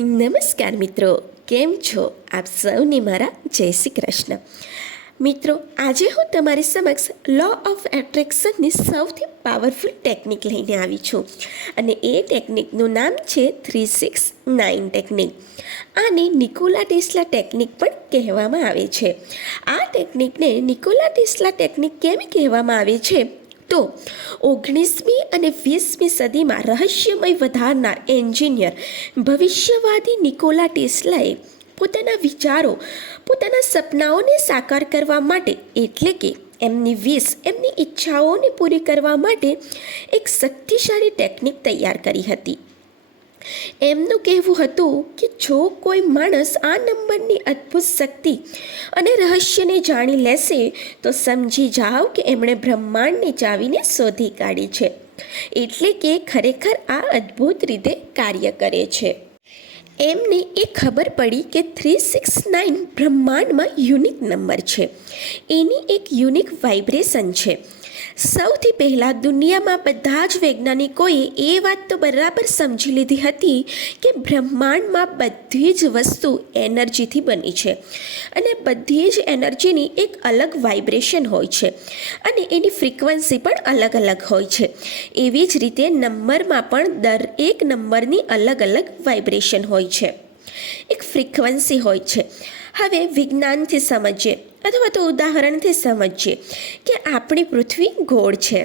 નમસ્કાર મિત્રો, કેમ છો આપ સૌને મારા જય શ્રી કૃષ્ણ. મિત્રો, આજે હું તમારી સમક્ષ લો ઓફ એટ્રેક્શનની સૌથી પાવરફુલ ટેકનિક લઈને આવી છું અને એ ટેકનિકનું નામ છે 369 ટેકનિક. આને નિકોલા ટેસ્લા ટેકનિક પણ કહેવામાં આવે છે. આ ટેકનિકને નિકોલા ટેસ્લા ટેકનિક કેમ કહેવામાં આવે છે? તો 19મી અને 20મી સદીમાં રહસ્યમય વધારનાર એન્જિનિયર ભવિષ્યવાદી નિકોલા ટેસ્લાએ પોતાના વિચારો, પોતાના સપનાઓને સાકાર કરવા માટે, એટલે કે એમની એમની ઈચ્છાઓને પૂરી કરવા માટે એક શક્તિશાળી ટેકનિક તૈયાર કરી હતી. એમનું કહેવું હતું કે જો કોઈ માણસ આ નંબરની અદ્ભુત શક્તિ અને રહસ્યને જાણી લેશે તો સમજી જાઓ કે એમણે બ્રહ્માંડની ચાવીને શોધી કાઢી છે, એટલે કે ખરેખર આ અદ્ભુત રીતે કાર્ય કરે છે. એમને એ ખબર પડી કે 369 બ્રહ્માંડમાં યુનિક નંબર છે, એની એક યુનિક વાઇબ્રેશન છે. સૌથી પહેલાં દુનિયામાં બધા જ વૈજ્ઞાનિકોએ એ વાત તો બરાબર સમજી લીધી હતી કે બ્રહ્માંડમાં બધી જ વસ્તુ એનર્જીથી બની છે અને બધી જ એનર્જીની એક અલગ વાઇબ્રેશન હોય છે અને એની ફ્રીક્વન્સી પણ અલગ અલગ હોય છે. એવી જ રીતે નંબરમાં પણ દરેક નંબરની અલગ અલગ વાઇબ્રેશન હોય છે, એક ફ્રીક્વન્સી હોય છે. હવે વિજ્ઞાનથી સમજીએ અથવા તો ઉદાહરણથી સમજીએ કે આપણી પૃથ્વી ગોળ છે,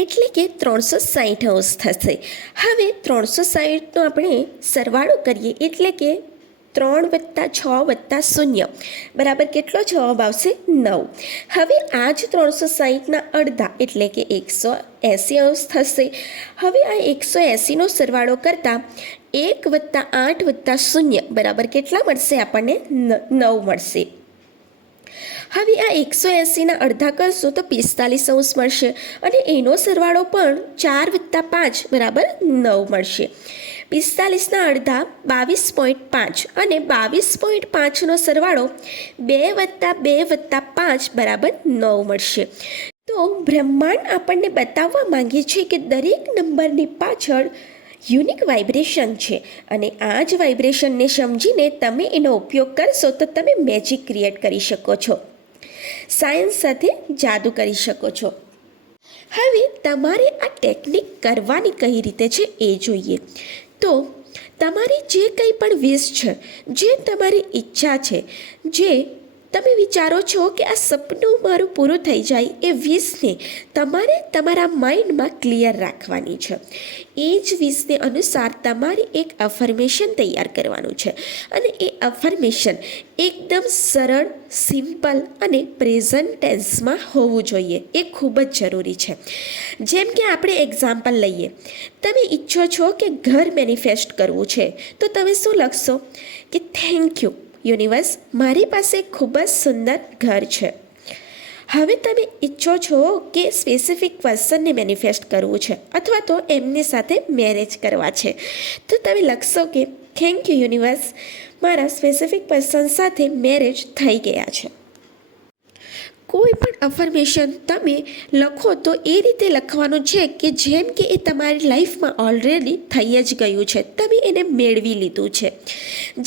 એટલે કે 360 થશે. હવે 360નો આપણે સરવાળો કરીએ, એટલે કે 3 + 6 + 0 બરાબર કેટલો જવાબ આવશે? 9. હવે આ જ 360ના અડધા એટલે કે 180 થશે. હવે આ 180નો સરવાળો કરતાં 1 + 8 + 0 બરાબર કેટલા મળશે? આપણને 9 મળશે. હવે આ 180ના અડધા કરશો તો 45 મળશે અને એનો સરવાળો પણ 4 + 5 બરાબર 9 મળશે. 45ના અડધા 22.5 અને 22.5નો સરવાળો 2 + 2 + 5 બરાબર 9 મળશે. તો બ્રહ્માંડ આપણને બતાવવા માંગે છે કે દરેક નંબરની પાછળ યુનિક વાઇબ્રેશન છે અને આ જ વાઇબ્રેશનને સમજીને તમે એનો ઉપયોગ કરશો તો તમે મેજિક ક્રિએટ કરી શકો છો, સાયન્સ સાથે જાદુ કરી શકો છો. હવે તમારે આ ટેકનિક કરવાની કઈ રીતે છે એ જોઈએ. તો તમારી જે કંઈ પણ વિશ છે, જે તમારી ઈચ્છા છે, જે તમે વિચારો છો કે આ સપનું મારું પૂરું થઈ જાય, એ વિશને તમારે તમારા માઇન્ડમાં ક્લિયર રાખવાની છે. એ જ વિશને અનુસાર તમારે એક અફર્મેશન તૈયાર કરવાનું છે અને એ અફર્મેશન એકદમ સરળ, સિમ્પલ અને પ્રેઝન્ટ ટેન્સમાં હોવું જોઈએ. એ ખૂબ જ જરૂરી છે. જેમ કે આપણે એક્ઝામ્પલ લઈએ, તમે ઈચ્છો છો કે ઘર મેનિફેસ્ટ કરવું છે, તો તમે શું લખશો કે થેન્ક યુ યુનિવર્સ, મારી પાસે ખૂબ જ સુંદર ઘર છે. હવે તમે ઈચ્છો છો કે સ્પેસિફિક પર્સનને મેનિફેસ્ટ કરવું છે અથવા તો એમની સાથે મેરેજ કરવા છે, તો તમે લખશો કે થેન્ક યુ યુનિવર્સ, મારા સ્પેસિફિક પર્સન સાથે મેરેજ થઈ ગયા છે. કોઈ પણ અફર્મેશન તમે લખો તો એ રીતે લખવાનું છે કે જેમ કે એ તમારી લાઈફમાં ઓલરેડી થઈ જ ગયું છે, તમે એને મેળવી લીધું છે.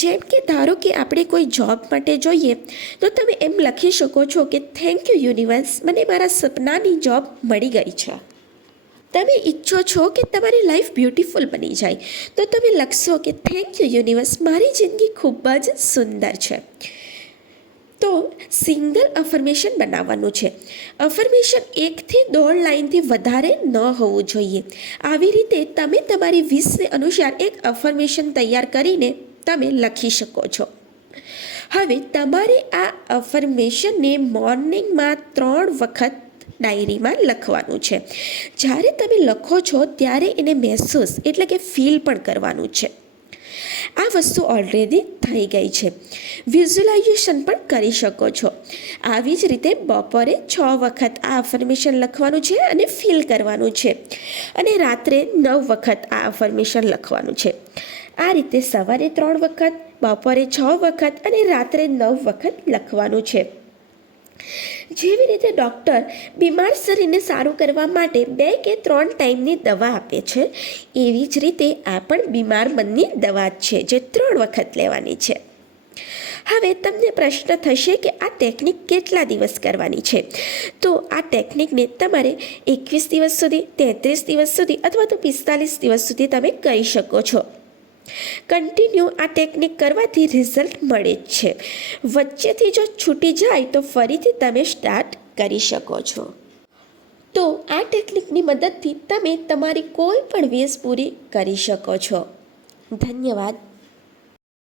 જેમ કે ધારો કે આપણે કોઈ જોબ માટે જોઈએ તો તમે એમ લખી શકો છો કે થેન્ક યુ યુનિવર્સ, મને મારા સપનાની જોબ મળી ગઈ છે. તમે ઈચ્છો છો કે તમારી લાઈફ બ્યુટીફુલ બની જાય, તો તમે લખશો કે થેન્ક યુ યુનિવર્સ, મારી જિંદગી ખૂબ જ સુંદર છે. તો સિંગલ અફર્મેશન બનાવવાનું છે. અફર્મેશન 1 થી 1.5 લાઇનથી વધારે ન હોવું જોઈએ. આવી રીતે તમે તમારી વિશને અનુસાર એક અફર્મેશન તૈયાર કરીને તમે લખી શકો છો. હવે તમારે આ અફર્મેશનને મોર્નિંગમાં 3 વખત ડાયરીમાં લખવાનું છે. જ્યારે તમે લખો છો ત્યારે એને મહેસૂસ એટલે કે ફીલ પણ કરવાનું છે. આ વસ્તુ ઓલરેડી થઈ ગઈ છે. વિઝ્યુલાઇઝેશન પણ કરી શકો છો. આવી જ રીતે બપોરે 6 વખત આ અફર્મેશન લખવાનું છે અને ફીલ કરવાનું છે અને રાત્રે 9 વખત આ અફર્મેશન લખવાનું છે. આ રીતે સવારે 3 વખત, બપોરે 6 વખત અને રાત્રે 9 વખત લખવાનું છે. જેવી રીતે ડૉક્ટર બીમાર શરીરને સારું કરવા માટે 2 કે 3 ટાઈમની દવા આપે છે, એવી જ રીતે આ પણ બીમાર મનની દવા જ છે, જે 3 વખત લેવાની છે. હવે તમને પ્રશ્ન થશે કે આ ટેકનિક કેટલા દિવસ કરવાની છે? તો આ ટેકનિકને તમારે 21 દિવસ સુધી, 33 દિવસ સુધી અથવા તો 45 દિવસ સુધી તમે કરી શકો છો. કન્ટિન્યુ આ ટેકનિક કરવાથી રિઝલ્ટ મળે જ છે. વચ્ચેથી જો છૂટી જાય તો ફરીથી તમે સ્ટાર્ટ કરી શકો છો. તો આ ટેકનિકની મદદથી તમે તમારી કોઈ પણ વિશ પૂરી કરી શકો છો. ધન્યવાદ.